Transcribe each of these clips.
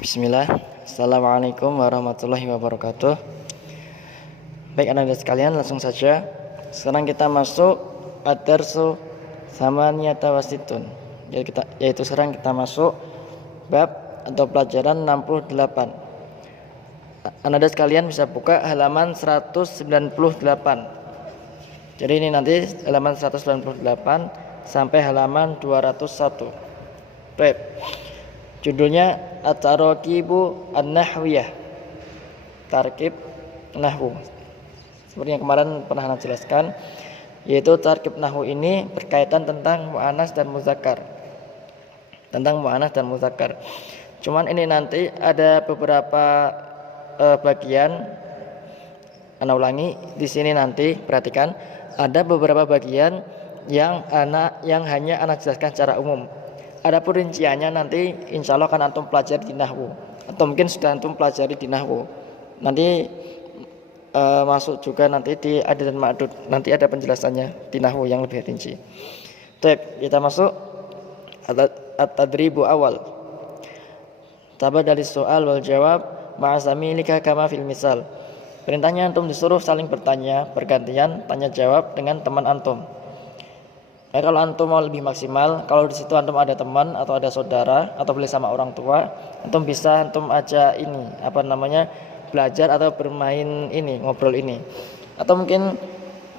Bismillah. Assalamualaikum warahmatullahi wabarakatuh. Baik anak-anak sekalian, langsung saja. Sekarang kita masuk ad-darsu tsamaniyata wasitun. Yaitu sekarang kita masuk bab atau pelajaran 68. Anak-anak sekalian bisa buka halaman 198. Jadi ini nanti halaman 198 sampai halaman 201. Baik. Judulnya At-Tarakibu An-Nahwiyah, tarkib nahwu. Seperti yang kemarin pernah Anda jelaskan, yaitu tarkib nahwu ini berkaitan tentang mu'annas dan muzakkar. Cuman ini nanti ada beberapa bagian. Anda ulangi di sini nanti perhatikan, ada beberapa bagian yang hanya Anda jelaskan secara umum. Adapun rinciannya nanti insya Allah akan antum pelajari di nahwu, atau mungkin sudah antum pelajari di nahwu. Nanti masuk juga nanti di adad dan ma'dud, nanti ada penjelasannya di nahwu yang lebih rinci. Baik, kita masuk at-tadribu awal. Tabadalis soal wal jawab ma'azamilika kama fil misal. Perintahnya antum disuruh saling bertanya, bergantian tanya jawab dengan teman antum. Kalau antum mau lebih maksimal, kalau di situ antum ada teman atau ada saudara atau boleh sama orang tua, antum bisa ajak belajar atau bermain ini, ngobrol ini. Atau mungkin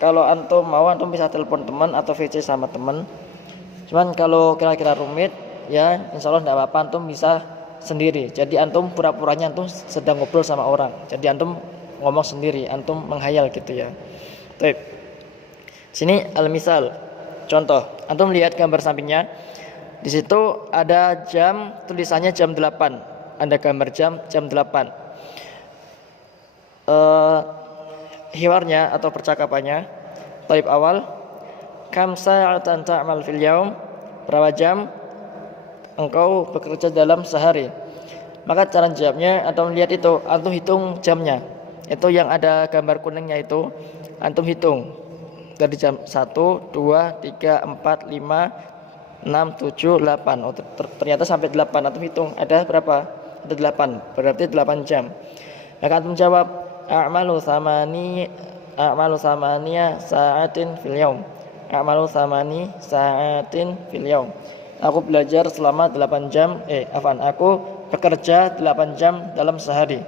kalau antum mau, antum bisa telepon teman atau VC sama teman. Cuman kalau kira-kira rumit, ya insya Allah tidak apa-apa, antum bisa sendiri. Jadi antum pura-puranya antum sedang ngobrol sama orang. Jadi antum ngomong sendiri, antum menghayal gitu ya. Baik. Sini al-misal. Contoh, antum lihat gambar sampingnya. Di situ ada jam, tulisannya jam 8. Ada gambar jam 8. Hiwarnya atau percakapannya. Taib awal, kam sa'atan ta'mal fil yaum? Berapa jam engkau bekerja dalam sehari? Maka cara jawabnya antum lihat itu, antum hitung jamnya. Itu yang ada gambar kuningnya itu, antum hitung. Dari jam 1, 2, 3, 4, 5, 6, 7, 8. Oh, ternyata sampai 8. Antum hitung ada berapa? Ada 8. Berarti 8 jam. Maka antum jawab a'malu samaniya sa'atin fil yaum. A'malu samani sa'atin fil yaum. Aku belajar selama 8 jam. Aku bekerja 8 jam dalam sehari.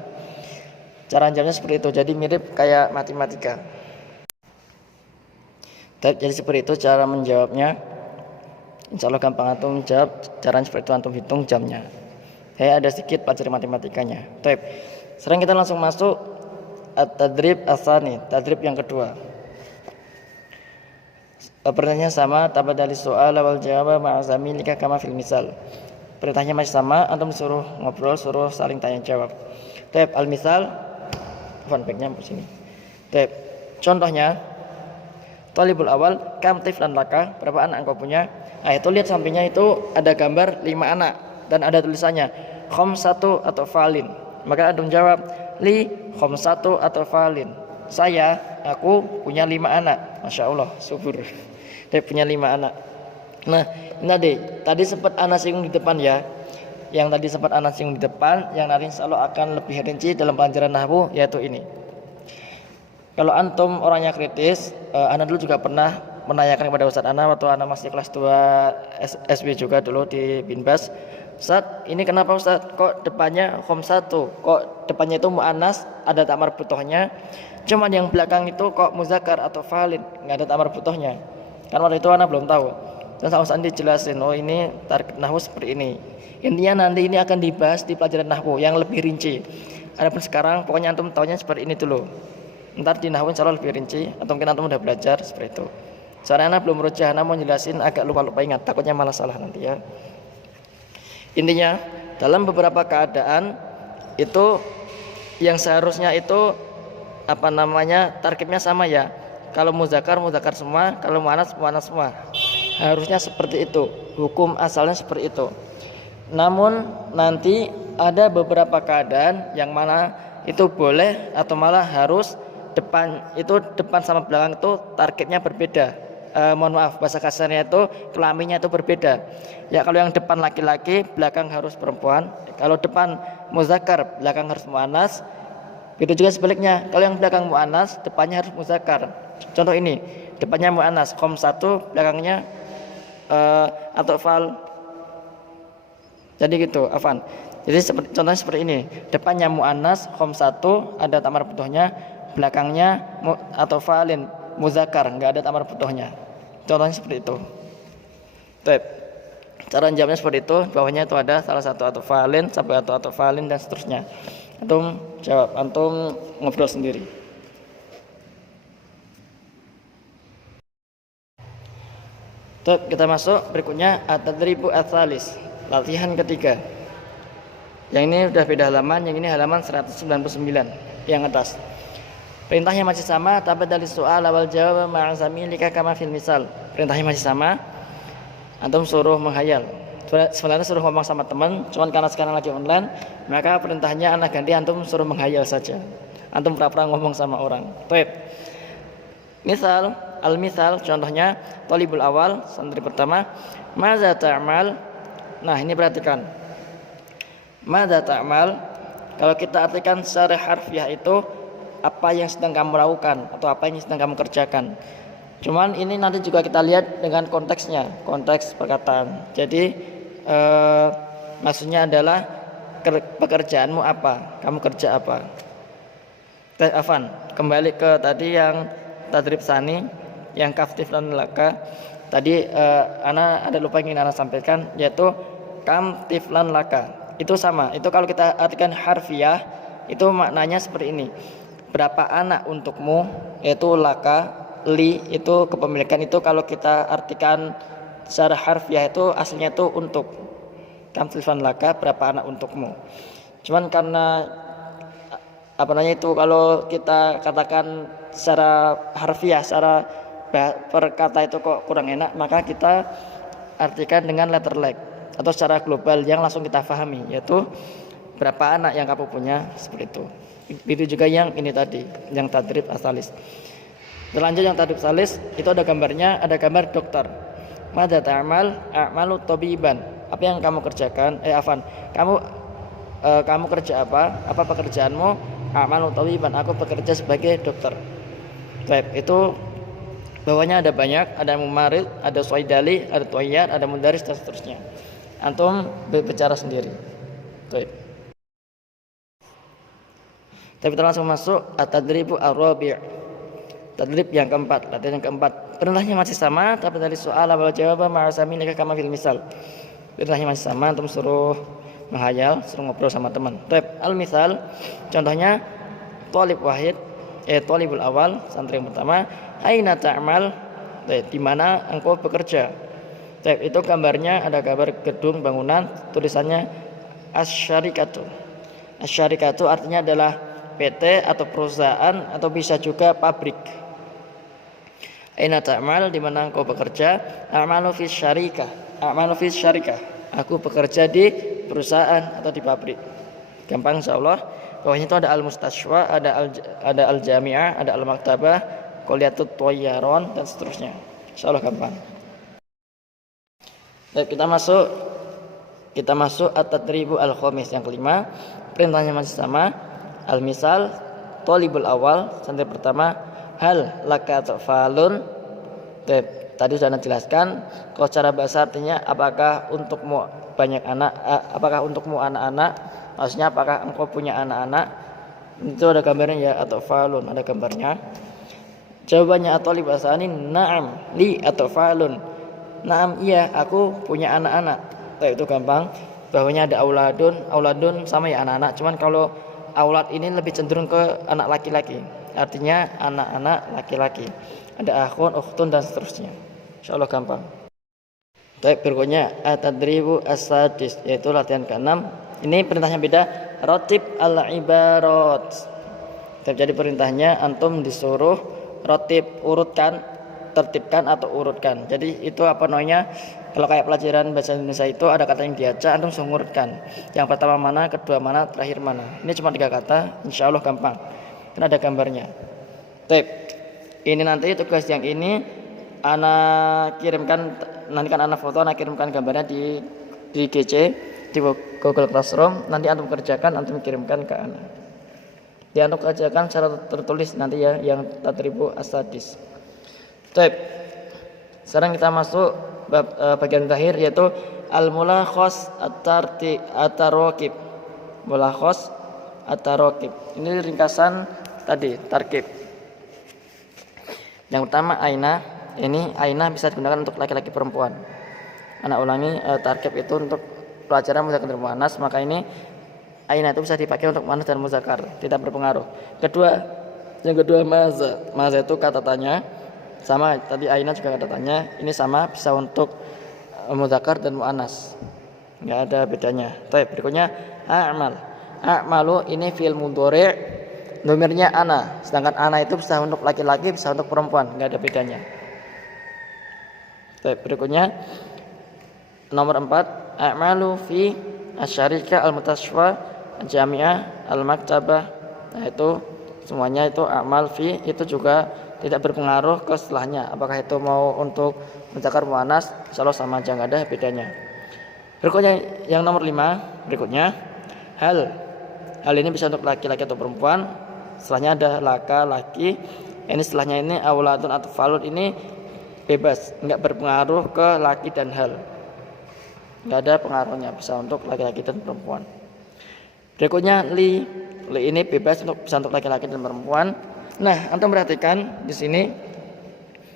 Cara jawabnya seperti itu. Jadi mirip kayak matematika. Jadi seperti itu cara menjawabnya. Insya Allah gampang antum jawab. Caranya seperti itu, antum hitung jamnya. Saya ada sedikit pelajari matematikanya. Baik. Sekarang kita langsung masuk at-tadrib as-tsani, tadrib yang kedua. Pertanyaannya sama, tabadalis soal wal jawab ma'azamilika kama fil misal. Perintahnya masih sama, antum disuruh ngobrol, suruh saling tanya jawab. Baik, al-misal. Funbacknya di sini. Baik. Contohnya, talibul awal, kam tiflan laka, berapa anak engkau punya? Itu lihat sampingnya itu ada gambar 5 anak dan ada tulisannya khamsatu atau falin. Maka antum jawab li khamsatu atau falin. Aku punya 5 anak. Masya Allah, subur. Dia punya 5 anak. Nah, ini tadi sempat anak singgung di depan ya. Yang tadi sempat anak singgung di depan, yang nanti insya Allah akan lebih rinci dalam pelajaran nahwu, yaitu ini. Kalau antum orangnya kritis, Ana dulu juga pernah menanyakan kepada Ustadz Ana waktu Ana masih kelas 2 SB juga dulu di Binbas. Ustadz, ini kenapa Ustadz? Kok depannya khamsatu? Kok depannya itu mu'annas, ada tak marbutohnya? Cuman yang belakang itu kok muzakkar atau falin, nggak ada tak marbutohnya. Kan waktu itu Ana belum tahu. Dan sama Ustadz dijelasin, oh ini tarkib nahwu seperti ini. Intinya nanti ini akan dibahas di pelajaran nahwu yang lebih rinci. Adapun sekarang pokoknya antum tahunya seperti ini dulu. Ntar di nahwu insya Allah lebih rinci, atau mungkin antum udah belajar seperti itu. Soalnya Ana belum rujah, Ana mau jelasin agak lupa-lupa ingat, takutnya malah salah nanti ya. Intinya dalam beberapa keadaan itu yang seharusnya itu tarkibnya sama ya. Kalau muzakkar semua, kalau muannas semua. Harusnya seperti itu. Hukum asalnya seperti itu. Namun nanti ada beberapa keadaan yang mana itu boleh atau malah harus depan sama belakang itu targetnya berbeda. mohon maaf, bahasa kasarnya itu kelaminnya itu berbeda. Ya kalau yang depan laki-laki, belakang harus perempuan. Kalau depan muzakkar, belakang harus muannas. Begitu juga sebaliknya, kalau yang belakang muannas, depannya harus muzakkar. Contoh ini, depannya muannas, satu, belakangnya atau fal. Jadi gitu, afan. Jadi contohnya seperti ini, depannya muannas, satu, ada tamar putuhnya, belakangnya atau falin, muzakkar, nggak ada tamar putuhnya. Contohnya seperti itu. Baik. Cara jawabnya seperti itu, bawahnya itu ada salah satu atau falin, sampai atau falin dan seterusnya. Antum jawab, antum ngobrol sendiri. Baik, kita masuk berikutnya at-tadribu ats-tsalis, latihan ketiga. Yang ini sudah beda halaman, yang ini halaman 199 yang atas. Perintahnya masih sama, tabadal soal awal jawab ma'a zamilika kama fil misal. Perintahnya masih sama. Antum suruh menghayal. Sebenarnya suruh ngomong sama teman, cuman karena sekarang lagi online, maka perintahnya anak ganti antum suruh menghayal saja. Antum pura-pura ngomong sama orang. Baik. Misal, al-misal contohnya thalibul awal, santri pertama, madza ta'mal. Nah, ini perhatikan. Madza ta'mal, kalau kita artikan secara harfiah itu apa yang sedang kamu lakukan atau apa yang sedang kamu kerjakan. Cuman ini nanti juga kita lihat dengan konteksnya, konteks perkataan. Jadi maksudnya adalah pekerjaanmu apa, kamu kerja apa. Afan, kembali ke tadi yang tadrib sani, yang kaf tiflan laka. Tadi ana ada lupa ingin ana sampaikan, yaitu kam tiflan laka. Itu sama. Itu kalau kita artikan harfiah, itu maknanya seperti ini. Berapa anak untukmu, yaitu laka, li itu kepemilikan. Itu kalau kita artikan secara harfiah itu aslinya itu untuk. Kam tiflan laka, berapa anak untukmu. Cuman karena itu kalau kita katakan secara harfiah, secara perkata itu kok kurang enak, maka kita artikan dengan letter like atau secara global yang langsung kita pahami, yaitu berapa anak yang kamu punya, seperti itu. Itu juga yang ini tadi, yang tadrib asalis. Terlanjut yang tadrib asalis itu ada gambarnya, ada gambar dokter. Madza ta'mal? A'malu tabiban. Apa yang kamu kerjakan? Kamu kerja apa? Apa pekerjaanmu? A'malu tabiban. Aku bekerja sebagai dokter. Baik, itu bawahnya ada banyak, ada mumarid, ada suaidali, ada tuayyar, ada mudaris dan seterusnya. Antum berbicara sendiri. Baik. Tapi kita langsung masuk at-tadribu ar-rabi'. Tadrib yang keempat, latihan yang keempat. Perintahnya masih sama, tapi dari soal wal jawab ma'a zamilika kama fil misal. Perintahnya masih sama, antum suruh menghayal, suruh ngobrol sama teman. Baik, al-misal contohnya thalib wahid, thalibul awal, santri yang pertama, aina ta'mal? Di mana engkau bekerja? Itu gambarnya ada gambar gedung bangunan, tulisannya asy-syarikatu. Asy-syarikatu artinya adalah PT atau perusahaan atau bisa juga pabrik. Aina ta'mal, di mana engkau bekerja? A'malu fis syarikah. A'malu fis syarikah. Aku bekerja di perusahaan atau di pabrik. Gampang insyaallah. Bawahnya itu ada al-mustashfa, ada al-jami'ah, ada al-maktabah, kulliyatut thayyaron dan seterusnya. Insyaallah gampang. Baik, kita masuk at-tadribu al-khamis yang kelima. Perintahnya masih sama. Al-misal thalibul awal, santri pertama, hal laka ta'falun. Tadi sudah Anda jelaskan. Kalau cara bahasa artinya apakah untukmu banyak anak, apakah untukmu anak-anak, maksudnya apakah engkau punya anak-anak. Itu ada gambarnya ya, atau falun, ada gambarnya. Jawabannya atau li bahasani na'am li atau falun. Na'am, iya, aku punya anak-anak. Itu gampang. Bawahnya ada auladun sama ya anak-anak. Cuman kalau aulad ini lebih cenderung ke anak laki-laki. Artinya anak-anak laki-laki. Ada akhun, ukhtun dan seterusnya. Insyaallah gampang. Baik, berikutnya at-tadribu as-sadis, yaitu latihan ke-6. Ini perintahnya beda. Ratib al-ibarat. Jadi perintahnya antum disuruh ratib, urutkan, tertibkan atau urutkan. Jadi itu apa namanya? Kalau kayak pelajaran bahasa Indonesia itu ada kata yang diajak, antum suruh ngurutkan. Yang pertama mana, kedua mana, terakhir mana. Ini cuma 3 kata, insyaallah gampang. Kan ada gambarnya. Baik. Ini nanti tugas yang ini ana kirimkan, nanti kan ana foto, ana kirimkan gambarnya di GC di Google Classroom, nanti antum kerjakan, antum kirimkan ke ana. Dia antum kerjakan secara tertulis nanti ya, yang tadribu as-sadis. Baik. Sekarang kita masuk bagian terakhir, yaitu al-mulakhas at-taraqib. Mulakhas at-taraqib. Ini ringkasan tadi tarkib. Yang pertama aina. Ini aina bisa digunakan untuk laki-laki perempuan. Anak ulangi, tarkib itu untuk pelajaran muzakkar dan muannas, maka ini aina itu bisa dipakai untuk muannas dan muzakkar, tidak berpengaruh. Yang kedua maza. Maza itu kata tanya. Sama tadi aina juga kata tanya. Ini sama, bisa untuk muzakkar dan muannas. Enggak ada bedanya. Baik, berikutnya a'mal. A'malu ini fi'il mudhari', domirnya ana, sedangkan ana itu bisa untuk laki-laki, bisa untuk perempuan, enggak ada bedanya. Baik, berikutnya nomor 4, a'malu fi asyarika al-mutasyafa jami'ah al-maktabah. Nah, itu semuanya itu a'mal fi, itu juga tidak berpengaruh ke setelahnya. Apakah itu mau untuk muzakkar muannas, insyaallah sama aja, enggak ada bedanya. Berikutnya yang nomor 5, berikutnya hal ini bisa untuk laki-laki atau perempuan. Setelahnya ada laka, laki. Ini setelahnya ini auladun atau falun, ini bebas, enggak berpengaruh ke laki dan hal. Enggak ada pengaruhnya, bisa untuk laki-laki dan perempuan. Berikutnya li ini bebas untuk bisa untuk laki-laki dan perempuan. Nah, antum perhatikan di sini.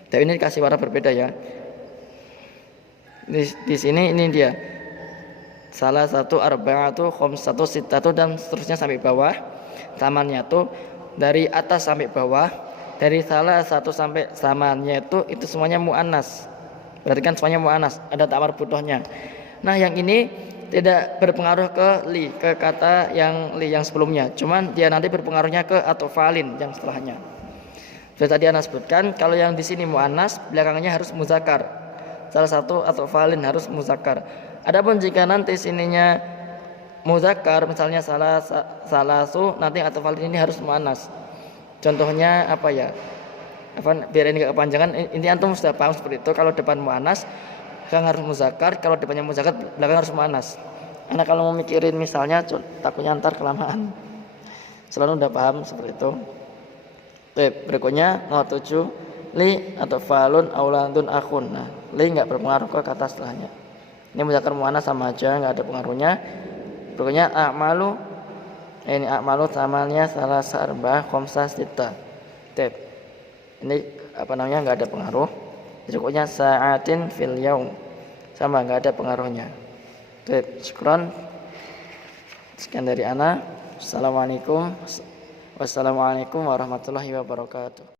Dan ini dikasih warna berbeda ya. Di sini ini dia. Salah satu arba'atu khamsatu sittatu dan seterusnya sampai bawah. Samannya itu dari atas sampai bawah, dari salah satu sampai samannya itu semuanya muannas. Berarti kan semuanya muannas, ada ta'mar butuhnya. Nah, yang ini tidak berpengaruh ke li, ke kata yang li yang sebelumnya. Cuman dia nanti berpengaruhnya ke atau falin yang setelahnya. Sudah tadi ana sebutkan kalau yang di sini muannas, belakangnya harus muzakkar. Salah satu atau falin harus muzakkar. Adapun jika nanti sininya muzakkar, misalnya salasu, nanti atau falin ini harus muannas. Contohnya apa ya? Biar ini gak kepanjangan, ini antum sudah paham seperti itu. Kalau depan muannas, belakang harus muzakkar. Kalau depannya muzakkar, belakang harus muannas. Anak kalau mau mikirin misalnya, takutnya ntar kelamaan. Selalu udah paham seperti itu. Berikutnya nomor 7, li atau falun auladun akhun. Nah, li nggak berpengaruh ke kata setelahnya. Ini muzakkar muannas sama aja, nggak ada pengaruhnya. Berikutnya a'malu. Ini a'malu samalnya salah sa'arbah khamsah sita. Ini nggak ada pengaruh. Berikutnya sa'atin fil yaum. Sama, nggak ada pengaruhnya. Syukran. Sekian dari ana. Wassalamualaikum warahmatullahi wabarakatuh.